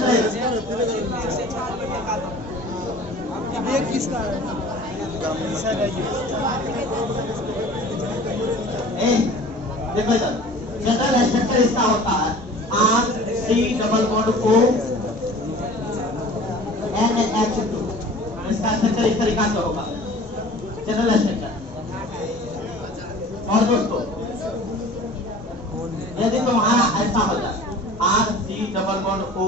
ध्यान रहे। ये किसका है? देखो इधर जनरल स्ट्रक्चर इसका होता है RC⋅O NH2। इसका स्ट्रक्चर इस तरीका से होगा जनरल स्ट्रक्चर। और दोस्तों यदि तुम्हारा ऐसा हो जाए RC⋅O,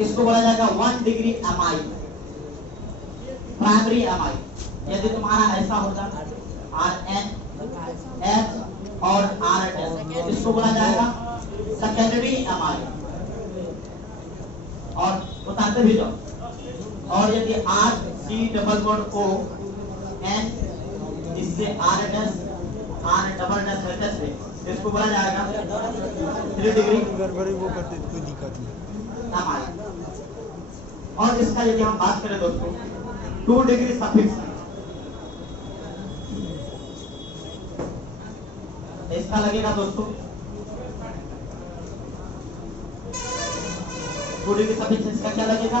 इसको बोला जाएगा 1 डिग्री एमाइड, प्राइमरी एमाइड। यदि तुम्हारा ऐसा हो जाए RNH और RNS, इसको बोला जाएगा सेकेंडरी एमाइड। और बताते भी जाओ। और यदि RC⋅O N, इससे RNS R⋅S से, इसको बोला जाएगा 3 डिग्री गड़बड़ी वो करते कोई दिक्कत नहीं। और इसका यदि हम बात करें दोस्तों 2 डिग्री सफिक्स, इसका लगेगा दोस्तों 2 डिग्री सफिक्स। इसका क्या लगेगा?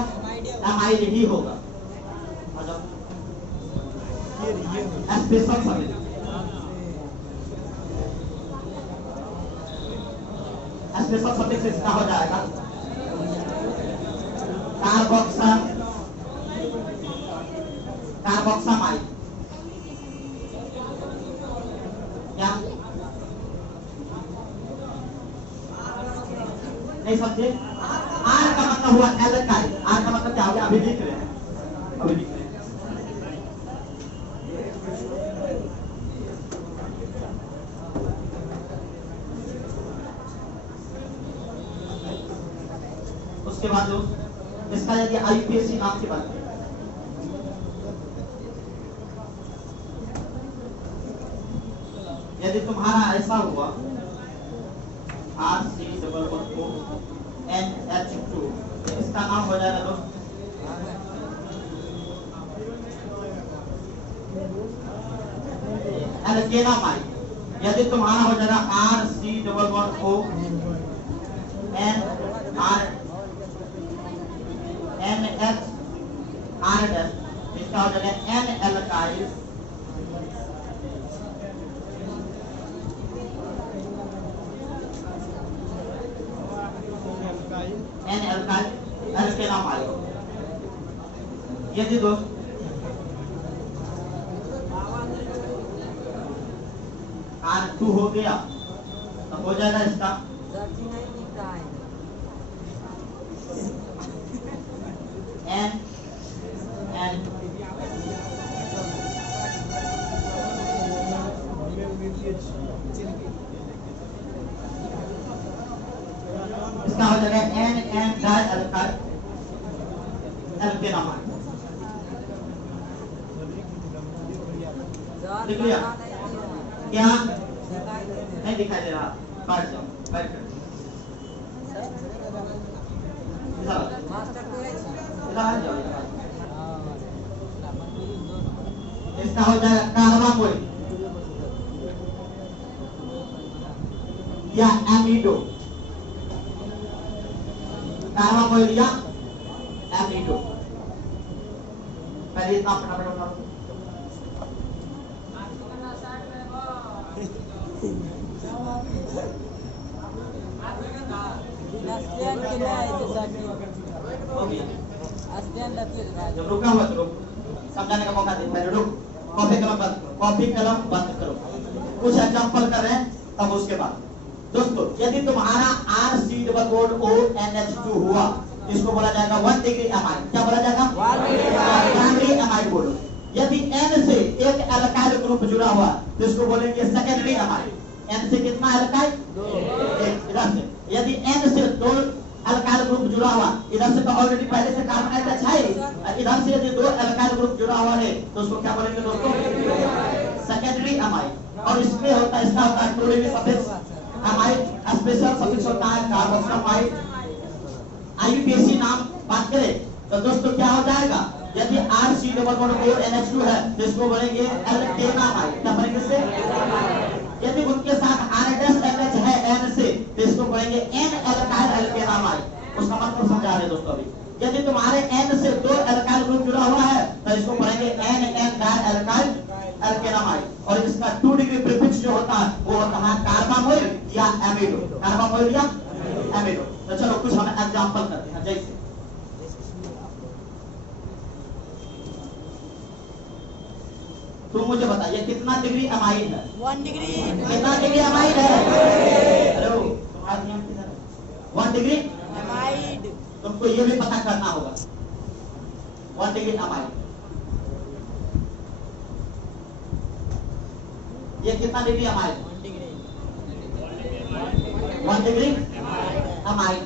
एमाइड ही होगा। स्पेशल सफिक्स, स्पेशल सफिक्स इसका हो जाएगा कार्बोक्सामाइड। क्या नहीं समझे? आर का मतलब हुआ एल्काइल। आर का मतलब क्या हो गया? अभी लिख रहे हैं, अभी लिख रहे हैं। उसके बाद इसका यदि IUPAC नाम की बात करें, यदि तुम्हारा ऐसा हुआ RC⋅O NH2, इसका नाम हो जाएगा दोस्त एल्केनामाइड। यदि तुम्हारा हो जाएगा RC⋅O NH R', इसका हो जाएगा N-एल्काइल एल्केनामाइड। यदि दोस्त R2 हो गया तो हो जाएगा इसका N इसका हो जाएगा N-डाइएल्काइल एल्केनामाइड। लिख लिया क्या? नहीं दिखाई दे रहा, बैठ जाओ, बैठ जाओ। इसका हो जाएगा कार्बामोइल या एमिडो। कार्बामोइल या एमिडो। पहले इतना फटाफट उठा लो। जब रुका हुआ तो रुक, समझाने का मौका दे। पहले रुक, कॉपी कलम बंद करो, कॉपी कलम बंद करो। कुछ एग्जांपल कर रहे हैं तब उसके बाद दोस्तों यदि तुम्हारा RC⋅O NH2 हुआ, इसको बोला जाएगा 1 डिग्री एमाइड। क्या बोला जाएगा? प्राइमरी एमाइड बोलो। यदि N से एक एल्काइल ग्रुप जुड़ा हुआ तो इसको बोलेंगे सेकेंडरी एमाइड। N से कितना एल्काइल? 1। इधर से यदि N से 2 एल्काइल ग्रुप जुड़ा हुआ, इधर से तो ऑलरेडी पहले से कार्बन अटैच है, इधर से यदि 2 एल्काइल ग्रुप जुड़ा हुआ है तो उसको क्या बोलेंगे दोस्तों? Secondary amide. और इसमें होता है, इसका होता है 2 degree suffix amide. Special suffix होता है कार्बोक्सामाइड। IUPAC नाम बात करें तो दोस्तों क्या हो जाएगा? यदि RC⋅O NH2 है तो इसको बोलेंगे एल्केनामाइड। क्या बोलेंगे इससे? यदि उनके साथ R'-NH है N से तो इसको बोलेंगे N-एल्काइल एल्केनामाइड। उसका मतलब समझा रहे दोस्तों अभी। यदि तुम्हारे N से 2 एल्काइल ग्रुप जुड़ा हुआ है तो इसको पढ़ेंगे NN डाई एल्काइल एल्केनामाइड। और इसका 2 डिग्री प्रीफिक्स जो होता है वो होता है कार्बामोइल या एमिडो। कार्बामोइल या एमिडो। तो चलो कुछ हम एग्जांपल करते हैं। जैसे तुम मुझे बताइए कितना डिग्री अमाइड है? 1 डिग्री। कितना डिग्री अमाइड है? हेलो, तुम्हारा ध्यान किधर है? 1 डिग्री अमाइड। तुमको ये भी पता करना होगा 1 डिग्री अमाइड ये कितना degree amide? 1 degree. 1 degree amide.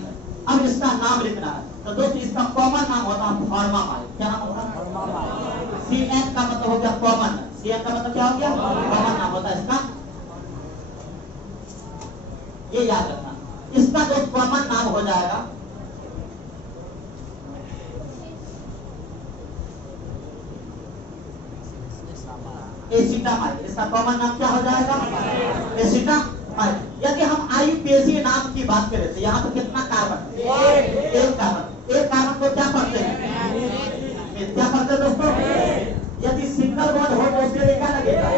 अब इसका नाम लिखना है। तो दोस्तों इसका कॉमन नाम होता है फॉर्मामाइड। क्या नाम होता है? फॉर्मामाइड। CN का मतलब हो गया कॉमन। CN का मतलब क्या हो गया? कॉमन नाम होता है इसका। ये याद रखना। इसका जो कॉमन नाम हो जाएगा एसिटामाइड। इसका कॉमन नाम क्या हो जाएगा? एसिटामाइड। यदि हम IUPAC नाम की बात करें तो यहाँ पर कितना कार्बन है? एक कार्बन। एक कार्बन को क्या पढ़ते हैं? क्या पढ़ते हैं दोस्तों? यदि सिंगल बॉन्ड हो तो उसके लिए क्या लगेगा?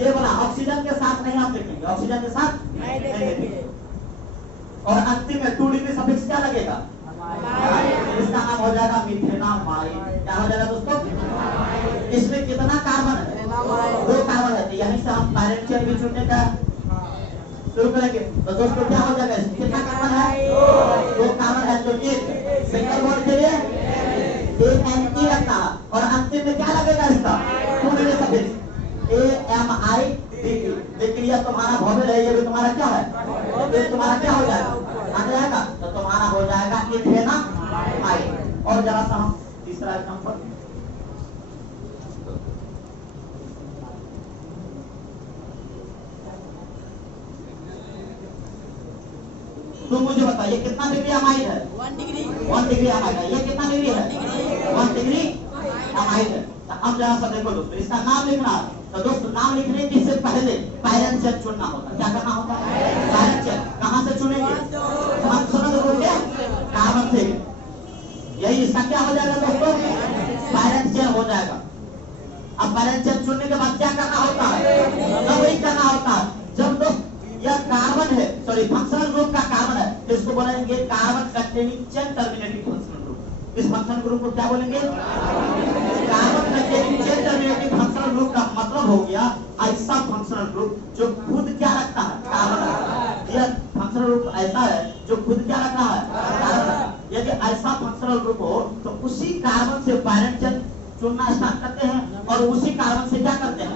ये बोला ऑक्सीजन के साथ नहीं हम लिखेंगे, ऑक्सीजन के साथ नहीं लिखेंगे। और अंतिम में 2 डिग्री सफिक्स क्या लगेगा? इसका नाम हो जाएगा मिथेनामाइड। क्या हो जाएगा दोस्तों? इसमें कितना कार्बन है? 2 कार्बन है। यानी से हम पैरेंट चेन भी चुनने का शुरू करेंगे। तो दोस्तों क्या हो जाएगा? इसमें कितना कार्बन है? 2 कार्बन है। तो एक सिंगल बॉन्ड के लिए ANE रखना है। और अंतिम में क्या लगेगा इसका? 2 डिग्री सफिक्स AMID। लेकिन यह तुम्हारा वोवेल है, ये भी तुम्हारा क्या है? ये तुम्हारा क्या हो जाएगा? आ जाएगा। तो तुम्हारा हो जाएगा इथेनामाइड। और जरा सा हम तीसरा एग्जांपल तुम मुझे बताइए कितना डिग्री अमाइड है? 1 डिग्री। 1 डिग्री अमाइड है। ये कितना डिग्री है? 1 डिग्री अमाइड है। अब जरा सा देखो दोस्तों इसका नाम लिखना है। तो दोस्तों नाम लिखने के से पहले पैरेंट चेन चुनना होता है। क्या करना होता है? Parent chain. कहां से चुनेंगे? फंक्शनल ग्रुप के कार्बन से। यही इसका क्या हो जाएगा दोस्तों? पैरेंट चेन हो जाएगा। अब पैरेंट चेन चुनने के बाद क्या करना होता है? तब वही करना होता है जब दोस्त यह कार्बन है, सॉरी फंक्शनल ग्रुप का कार्बन है, तो इसको बोलेंगे carbon containing chain terminating functional group. इस फंक्शनल ग्रुप को क्या बोलेंगे? Carbon containing chain terminating functional group का मतलब हो गया ऐसा फंक्शनल ग्रुप जो खुद क्या रखता है? कार्बन। यह फंक्शनल ग्रुप ऐसा है जो खुद क्या रखता है? कार्बन। यदि ऐसा फंक्शनल ग्रुप हो तो उसी कार्बन से पैरेंट चेन चुनना स्टार्ट करते हैं और उसी कार्बन से क्या करते हैं?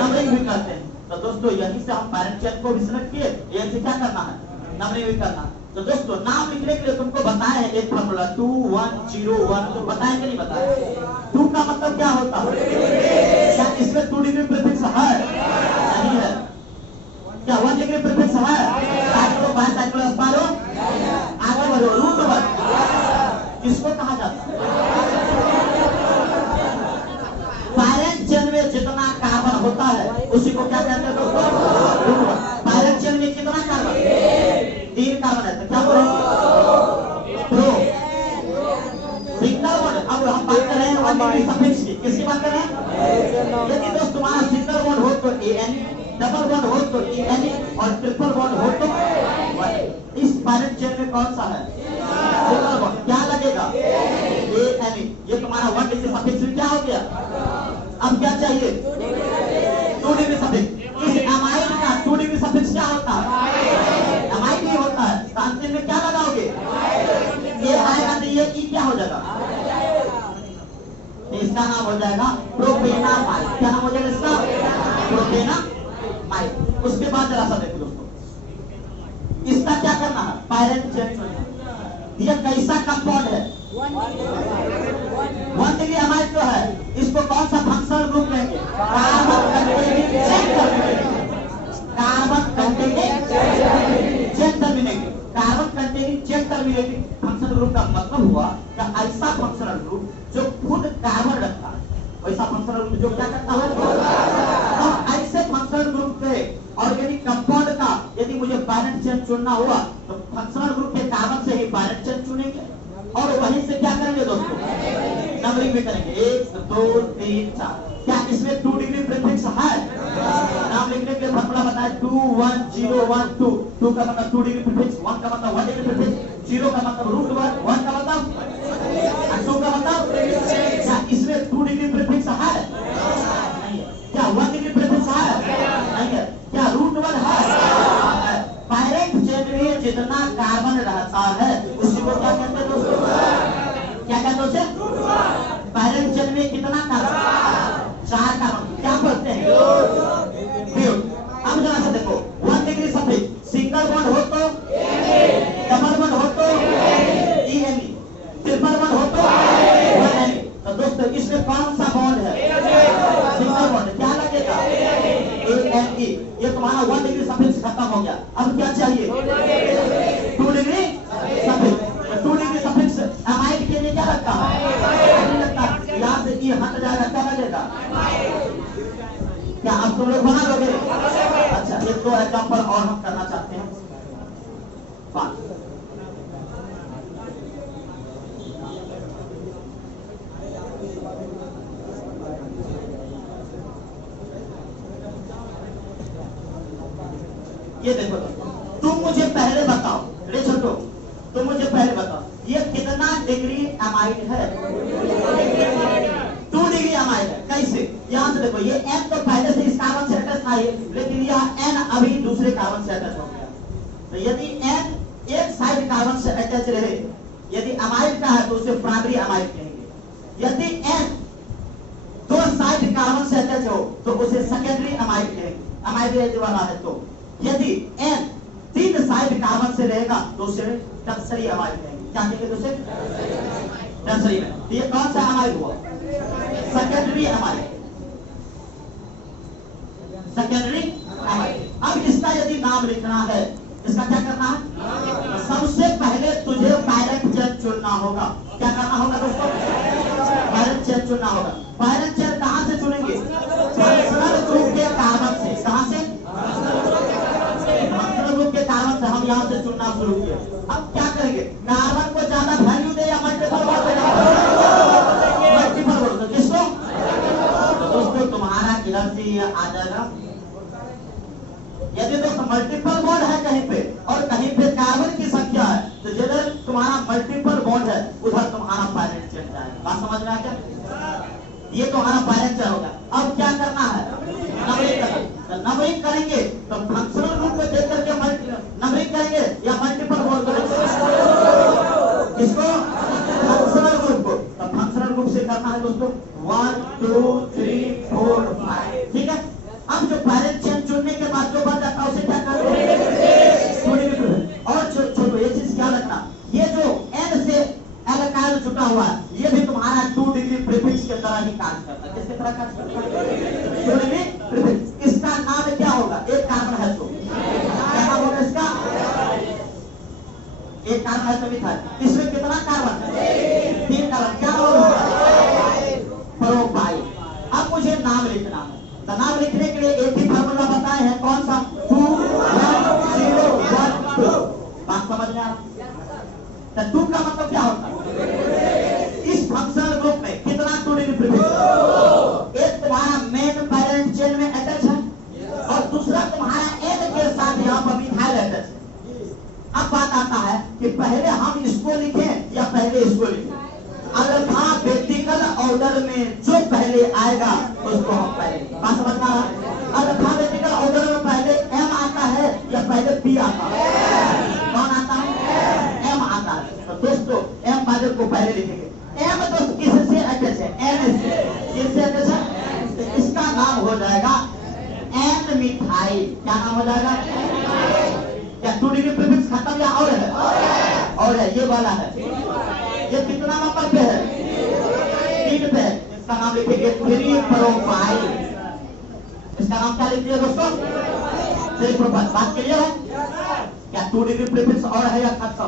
नंबरिंग भी करते हैं। तो दोस्तों यहीं से हम पैरेंट चेन को भी सिलेक्ट किए, ये से क्या करना है? नंबरिंग भी करना। तो दोस्तों नाम लिखने के लिए तुमको बताया है एक फार्मूला 2 1 0 1। तो बताया कि नहीं बताया? 2 का मतलब क्या होता है? क्या इसमें 2 डिग्री प्रीफिक्स है? नहीं है। क्या 1 डिग्री प्रीफिक्स है? साइक्लो बाय साइक्लो स्पारो आगे बढ़ो। रूट नंबर किसको कहा जाता है? पैरेंट चेन में जितना कार्बन होता है उसी को क्या कहते हैं दोस्तों? Root number. पैरेंट चेन में कितना कार्बन? 3 कार्बन है। तो क्या बोलेंगे? Pro single bond. अब हम बात कर रहे हैं 1 डिग्री सफिक्स की। किसकी बात कर रहे हैं? यदि दोस्त तुम्हारा सिंगल बॉन्ड हो तो ANE, डबल बॉन्ड हो तो ENE और ट्रिपल बॉन्ड हो तो 1। इस पैरेंट चेन में कौन सा है? Single bond. क्या लगेगा? ANE। ये तुम्हारा 1 डिग्री सफिक्स में क्या हो गया? अब क्या चाहिए? 2 डिग्री सफिक्स। इस अमाइड का 2 डिग्री सफिक्स क्या होता है? अमाइड ही होता है। तो अंतिम में क्या लगाओगे? ये आएगा तो ये ई क्या हो जाएगा? इसका नाम हो जाएगा प्रोपेनामाइड। क्या नाम हो जाएगा इसका? प्रोपेनामाइड। उसके बाद जरा सा देखो दोस्तों इसका क्या करना है? पैरेंट चेन चुनना। ये कैसा कंपाउंड है? 1 डिग्री अमाइड जो है इसको कौन सा फंक्शनल ग्रुप लेंगे? Carbon containing chain terminating. Carbon containing chain terminating. Carbon containing chain terminating functional group का मतलब हुआ कि ऐसा फंक्शनल ग्रुप जो खुद कार्बन रखता है। वैसा फंक्शनल ग्रुप जो क्या करता है? तो ऐसे फंक्शनल ग्रुप के ऑर्गेनिक कंपाउंड का यदि मुझे पैरेंट चेन चुनना हुआ तो फंक्शनल ग्रुप के कार्बन से ही पैरेंट चेन और वहीं से क्या करेंगे दोस्तों, नंबरिंग में करेंगे 1 2 3 4। क्या इसमें 2 डिग्री प्रीफिक्स है? नाम लिखने के लिए फॉर्मूला बताया 2 1 0 1 2। 2 का मतलब 2 डिग्री प्रीफिक्स, 1 का मतलब 1 डिग्री प्रीफिक्स, 0 का मतलब √1, 1 का मतलब 2 का मतलब। क्या इसमें 2 डिग्री प्रीफिक्स है? नहीं है। क्या 1 डिग्री प्रीफिक्स है? नहीं है। क्या √1 है? पैरेंट चेन में जितना कार्बन रहता है उसी को क्या कहते हैं दोस्तों? क्या कहते हैं उसे? पैरेंट चेन में कितना कार्बन? 4 कार्बन। क्या बोलते हैं? अब जरा से देखो, 1 डिग्री सफिक्स सिंगल बॉन्ड हो तो डबल बॉन्ड हो तो EME, ट्रिपल बॉन्ड हो तो NE। तो दोस्तों इसमें कौन सा बॉन्ड है? Single bond. क्या लगेगा? ANE। ये तुम्हारा 1 डिग्री सफिक्स खत्म हो गया। अब क्या चाहिए? 2 degree suffix. 2 degree suffix amide के लिए क्या लगता है? यहाँ से E हट जाएगा, क्या लगेगा? क्या अब तुम लोग बना लोगे? अच्छा, एक दो एग्जाम्पल और हम करना चाहते हैं। 5 ये देखो दोस्तों, तुम मुझे पहले बताओ, रे छोटो, तुम मुझे पहले बताओ ये कितना डिग्री अमाइड है? 2 डिग्री अमाइड है। कैसे? यहाँ से देखो, ये N तो पहले से इस कार्बन से अटैच था, लेकिन यह N अभी दूसरे कार्बन से अटैच हो गया। तो यदि N एक साइड कार्बन से अटैच रहे, यदि अमाइड का है तो उसे प्राइमरी अमाइड कहेंगे। यदि N 2 साइड कार्बन से अटैच हो तो उसे सेकेंडरी अमाइड कहेंगे, अमाइड वाला है। तो यदि N 3 साइड कार्बन से रहेगा तो उसे टर्सरी अमाइड कहेंगे। क्या कहेंगे तो उसे? टर्सरी में। तो ये कौन सा अमाइड हुआ? Secondary amide. Secondary amide. अब इसका यदि नाम लिखना है, इसका क्या करना है? सबसे पहले तुझे पैरेंट चेन चुनना होगा। क्या करना होगा दोस्तों? पैरेंट चेन चुनना होगा। पैरेंट चेन कहां से चुनेंगे? फंक्शनल ग्रुप के कार्बन से। कहां से? फंक्शनल ग्रुप के कार्बन से हम यहां से चुनना शुरू किए। अब क्या करेंगे? कार्बन को ज्यादा वैल्यू दे या मल्टीपल बोल दे? मल्टीपल बोल दो। किसको? दोस्तों तुम्हारा इधर से ये आ जाएगा। यदि दोस्तों मल्टीपल बॉन्ड है कहीं पे और कहीं पे कार्बन की संख्या है, तो जिधर तुम्हारा मल्टीपल बॉन्ड है उधर तुम्हारा पैरेंट चेन जाएगा। बात समझ में आ गया? ये तुम्हारा पैरेंट चेन होगा। अब क्या करना है? नंबरिंग करना। तो नंबरिंग करेंगे तो फंक्शनल ग्रुप को देख करके नंबरिंग करेंगे या मल्टीपल बॉन्ड करेंगे? किसको? फंक्शनल ग्रुप को। तो फंक्शनल ग्रुप से करना है दोस्तों 1 2 3 4 5। ठीक है। अब जो पैरेंट चेन चुनने के बाद जो बन जाता है उसे क्या करेंगे? और छोटो ये चीज क्या रखना, ये जो N से एल्काइल जुटा हुआ है ये भी तुम्हारा 2 डिग्री प्रीफिक्स के तरह ही कार्य करता है। किसके तरह कार्य करता है? 2 डिग्री प्रीफिक्स। इसका नाम क्या होगा? एक कार्बन है तो क्या नाम होगा इसका? एक कार्बन है तो भी था। इसमें कितना कार्बन है? 3 कार्बन। क्या होगा? प्रोपाइल। अब मुझे नाम लिखना है। तो नाम लिखने के लिए एक ही फार्मूला बताए हैं। कौन सा? 2 1 0 1 2। बात समझ में आ रहा? तो 2 का मतलब क्या होता है? इस फंक्शनल ग्रुप में कितना 2 डिग्री प्रीफिक्स? एक तुम्हारा मेन पैरेंट चेन में अटैच है और दूसरा तुम्हारा N के साथ यहाँ पर मिथाइल अटैच है। अब बात आता है कि पहले हम इसको लिखें या पहले इसको लिखें? अल्फाबेटिकल ऑर्डर में जो पहले आएगा उसको हम पहले। बात समझ में आ रहा है? अल्फाबेटिकल ऑर्डर में पहले M आता है या पहले P आता है? कौन आता है? M आता है। तो दोस्तों M वाले को पहले लिखेंगे। M दोस्त किससे अटैच है? N से। किससे अटैच है? तो इसका नाम हो जाएगा N मिथाइल। क्या नाम हो जाएगा? क्या 2 डिग्री प्रीफिक्स खत्म या और है? और है। ये वाला है। ये कितना नंबर पे है? 3 पे है। इसका नाम लिखेंगे 3 प्रोपाइल। इसका नाम क्या लिखिए दोस्तों? 3 प्रोपाइल। बात क्लियर है? क्या 2 डिग्री प्रीफिक्स और है या खत्म?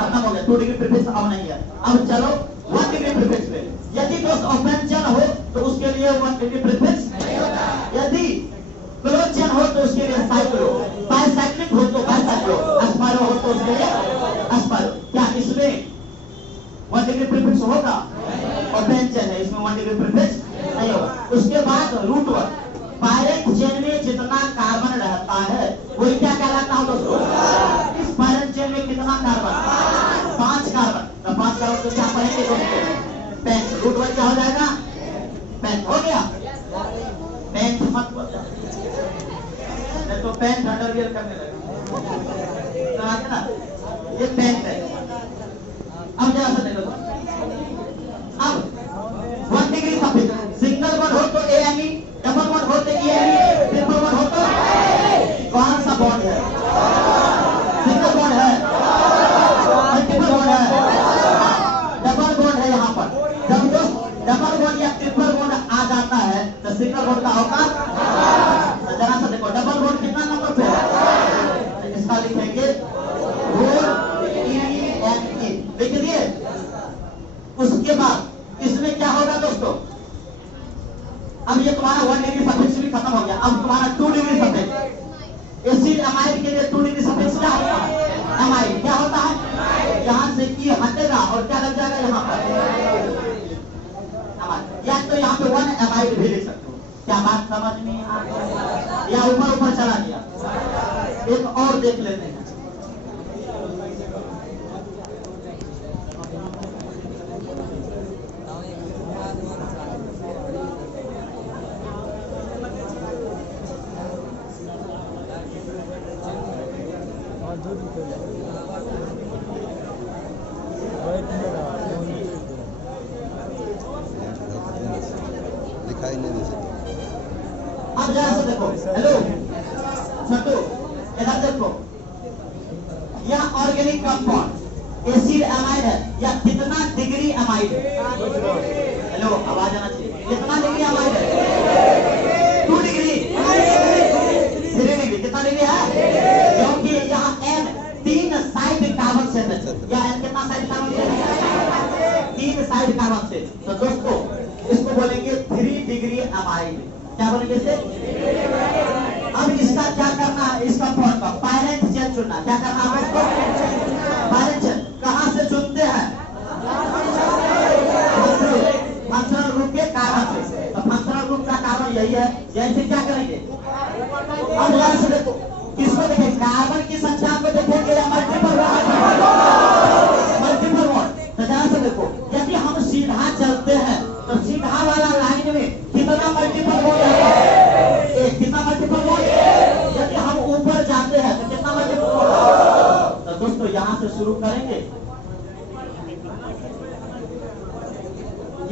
खत्म हो गया। 2 डिग्री प्रीफिक्स अब नहीं है। अब चलो 1 डिग्री प्रीफिक्स पे। यदि दोस्त ओपन चेन हो तो उसके लिए 1 डिग्री प्रीफिक्स नहीं होता। यदि क्लोज चेन हो तो उसके लिए साइक्लो, बाइसाइक्लिक हो तो बाइसाइक्लो, एस्पायरो हो तो उसके लिए एस्पायरो। क्या इसमें गया ना, ये पेन है। अब जरा सा देखो, अब 1 डिग्री सफिक्स, सिंगल वर्ड हो तो एएमई, डबल वर्ड हो तो ईएमई, ट्रिपल वर्ड हो तो कौन सा बॉन्ड है? सिंगल बॉन्ड है, मल्टीपल बॉन्ड है, डबल बॉन्ड है। यहाँ पर जब तो डबल बॉन्ड या ट्रिपल बॉन्ड आ जाता है तो सिंगल बॉन्ड का औकात। जरा सा देखो, डबल बॉन्ड कितना नंबर पे है? इसका लिखेंगे 4ENE, लिख दिए। उसके बाद इसमें क्या होगा दोस्तों? अब ये तुम्हारा 1 डिग्री सफिक्स भी खत्म हो गया। अब तुम्हारा 2 डिग्री सफिक्स, एसिड अमाइड के लिए 2 डिग्री सफिक्स क्या होता है? अमाइड क्या होता है? यहाँ से ई हटेगा और क्या लग जाएगा यहाँ पर? या तो यहाँ पे 1 अमाइड भी लिख सकते हो। क्या बात समझ में आ गई? या ऊपर ऊपर चला गया? एक और देख लेते हैं। दिखाई नहीं दे सकता। अब जरा से देखो, हेलो छोटू, इधर देखो, यह ऑर्गेनिक कंपाउंड एसिड अमाइड है। या कितना डिग्री अमाइड है? हेलो, आवाज आना चाहिए। कितना डिग्री अमाइड है? 2 डिग्री, 3 डिग्री। कितना डिग्री है? क्योंकि यहाँ N 3 साइड कार्बन से है। या N कितना साइड कार्बन से? 3 साइड कार्बन से। तो दोस्तों इसको बोलेंगे 3 डिग्री अमाइड। क्या बोलेंगे इसे? अब इसका क्या करना है? इसका फॉर्म का पैरेंट चेन चुनना। क्या करना है इसको? पैरेंट चेन कहां से चुनते हैं? फंक्शनल ग्रुप के कार्बन से। तो फंक्शनल ग्रुप का कार्बन यही है। जैसे क्या करेंगे? अब जरा से देखो, किसको देखें? कार्बन की संख्या को देखेंगे या मल्टीपल बॉन्ड? Multiple bond. तो जरा से देखो, यदि हम सीधा चलते हैं तो सीधा वाला लाइन में कितना मल्टीपल बॉन्ड है? एक। कितना मल्टीपल बॉन्ड? यदि हम ऊपर जाते हैं तो कितना मल्टीपल बॉन्ड? तो दोस्तों यहां से शुरू करेंगे।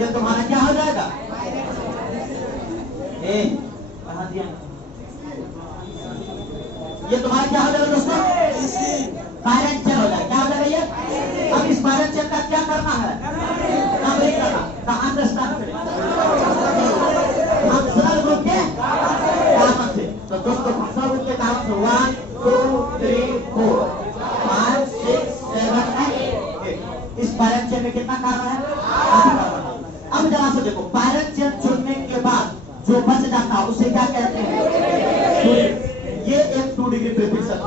ये तुम्हारा क्या हो जाएगा? बढ़ा दिया। ये तुम्हारा क्या हो जाएगा दोस्तों? पैरेंट चेन हो जाएगा। क्या हो जाएगा ये? अब इस पैरेंट चेन का क्या करना है? नंबरिंग करना। कहां से स्टार्ट करें? फंक्शनल ग्रुप के कार्बन से। तो दोस्तों फंक्शनल ग्रुप के कार्बन से 1 2 3 4 5 6 7 8। इस पैरेंट चेन में कितना कार्बन है? अब जरा से देखो, पैरेंट चेन चुनने के बाद जो बच जाता है उसे क्या कहते हैं? ये एक 2 डिग्री प्रीफिक्स है।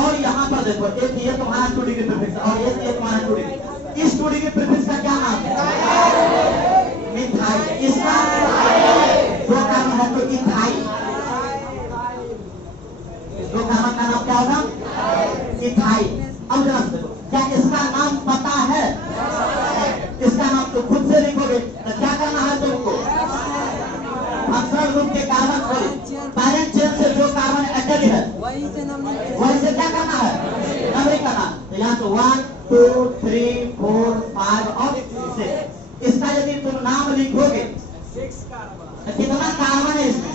और यहाँ पर देखो, एक ये तुम्हारा 2 डिग्री प्रीफिक्स और एक ये तुम्हारा 2 डिग्री। इस 2 डिग्री प्रीफिक्स का क्या नाम है? मिथाइल। इसका दो कार्बन है तो इथाइल। दो कार्बन का नाम क्या होगा? इथाइल। अब जरा से देखो, क्या इसका नाम पता है? इसका नाम तो खुद से लिखोगे। तो क्या करना है तुमको? फंक्शनल ग्रुप के कार्बन सॉरी पैरेंट चेन से जो कार्बन अटैच है वही से क्या करना है? नंबरिंग करना। तो यहाँ तो 1 2 3 4 5 और 6। इसका यदि तुम नाम लिखोगे तो कितना कार्बन है इसमें?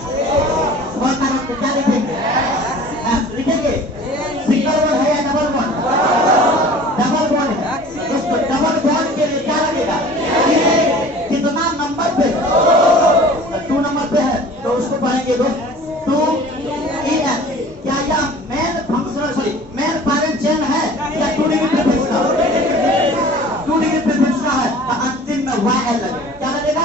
और कार्बन को क्या लिखेंगे? लिखेंगे। सिंगल बॉन्ड है या डबल बॉन्ड? डबल बॉन्ड है। दोस्तों डबल बॉन्ड के लिए क्या लगेगा? कितना नंबर पे? 2 नंबर पे है तो उसको पढ़ेंगे 2EN। क्या यह main functional sorry main parent chain है या 2 डिग्री प्रीफिक्स का? 2 डिग्री प्रीफिक्स का है तो अंतिम में YL लगेगा। क्या लगेगा?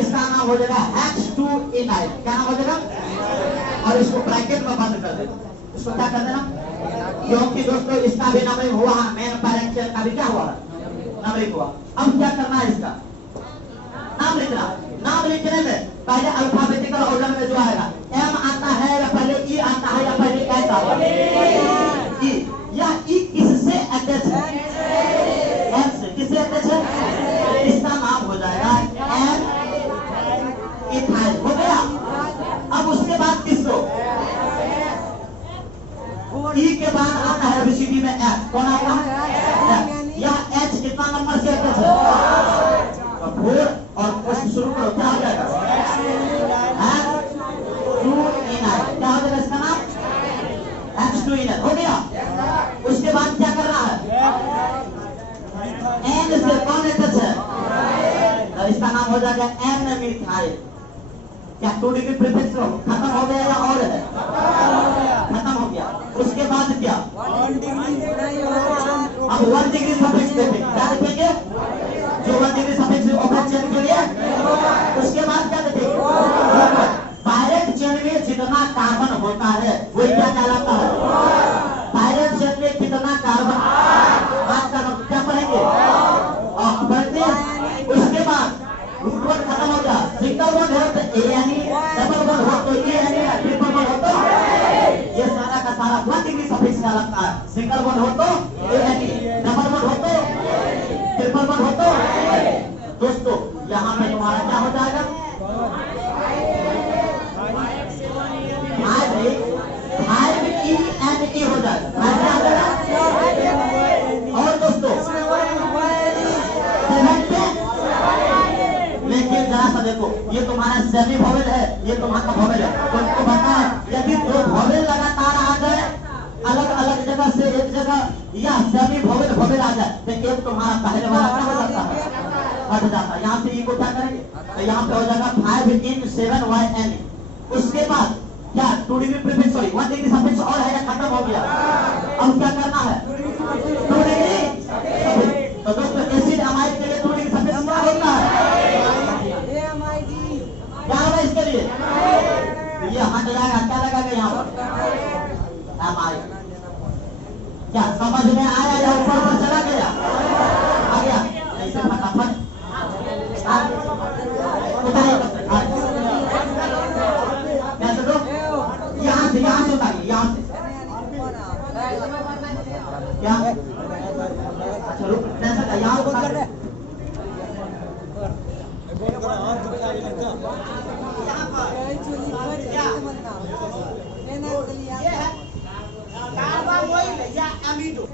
इसका नाम हो जाएगा H2E9। क्या नाम हो जाएगा? और इसको ब्रैकेट में बंद कर देना। इसको क्या कर देना? क्योंकि दोस्तों इसका भी नंबरिंग हुआ है, मेन पैरेंट चेन का भी क्या हुआ? नंबरिंग हुआ। अब क्या करना है? इसका नाम लिखना। नाम लिखने में पहले अल्फाबेटिकल ऑर्डर में जो आएगा M आता है या पहले E आता है या पहले S आता है? E। यह E किससे अटैच है? M से। किससे अटैच है? इसका नाम हो जाएगा M इथाइल। हो गया। अब उसके बाद किसको? E ई के बाद आता है ABCD में F, कौन आएगा? F। यह H कितना नंबर से अटैच है? 4 और क्वेश्चन शुरू करो, क्या हो जाएगा? H2NI, क्या हो जाएगा इसका नाम? H2NI, हो गया। उसके बाद क्या करना है? N से कौन अटैच है? तो इसका नाम हो जाएगा N मिथाइल। क्या 2 डिग्री प्रीफिक्स खत्म हो गया या और है? खत्म हो गया। उसके बाद क्या? अब 1 डिग्री सफिक्स देखेंगे, क्या देखेंगे? जो 1 डिग्री सफिक्स ओपन चेन के लिए, उसके बाद क्या देखेंगे? डायरेक्ट चेन में जितना कार्बन होता है वो क्या कहलाता है? डायरेक्ट चेन में कितना कार्बन, बात का क्या पढ़ेंगे? उसके बाद रूट वन खत्म हो गया, सिंगल वन हो तो ANE, डबल वन हो तो ANE, ट्रिपल वन हो तो ये सारा का सारा 1 डिग्री सफिक्स का लगता है। सिंगल वन हो तो ANE, डबल वन हो तो, ट्रिपल वन हो तो। दोस्तों यहाँ पे तुम्हारा क्या हो जाएगा? 5ENE हो जाएगा। और दोस्तों लेकिन जरा सा देखो, ये तुम्हारा सेमी वोवेल है, ये तुम्हारा वोवेल है। तुमको पता है यदि 2 वोवेल लगातार आ जाए अलग अलग जगह से एक जगह या सेमी वोवेल वोवेल आ जाए तो एक तुम्हारा पहले वाला क्या हो जाता है? हट जाता है। यहाँ से ई को क्या करेंगे? तो यहाँ पे हो जाएगा 5in7YNE। उसके बाद क्या 2 degree prefix, sorry 1 degree suffix और है या खत्म हो गया? अब क्या करना है? 2 डिग्री। तो दोस्तों एसिड अमाइड के लिए 2 डिग्री सफिक्स क्या होता है? क्या होगा इसके लिए? ये हट जाएगा, क्या लगेगा यहाँ पर? अमाइड। क्या समझ में आया या ऊपर पर चला गया? आ गया? ऐसे फटाफट कैसे दो? यहाँ से उतारिए, यहाँ से। क्या? अच्छा रुक, कैसे का यहाँ उतार? कार्बन ऑयल या एमिडो।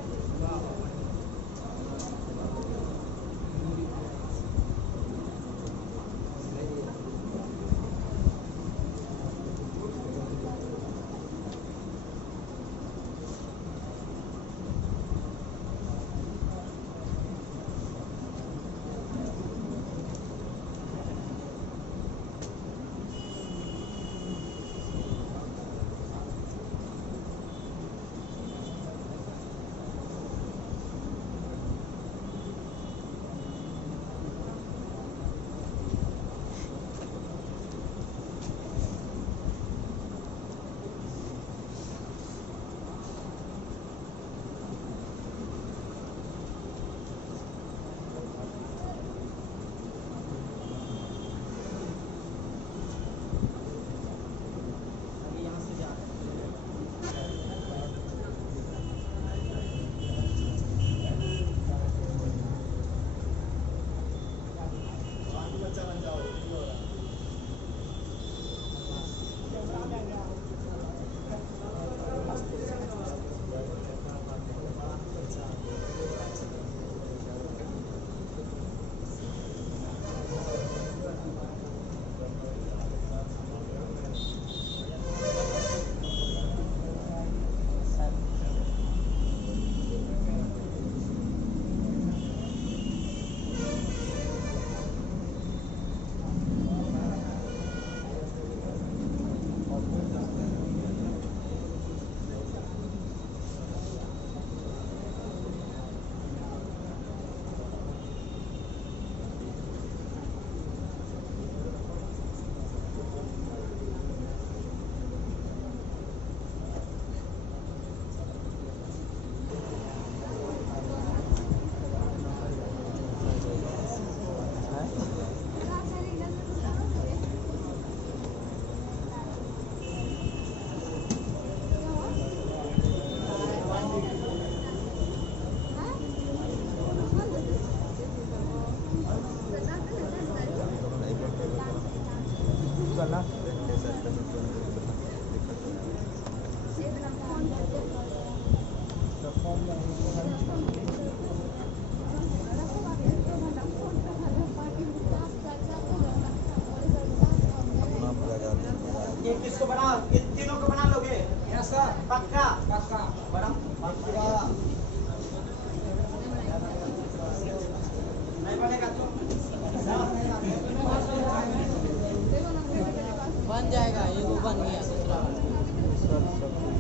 पक्का मैडम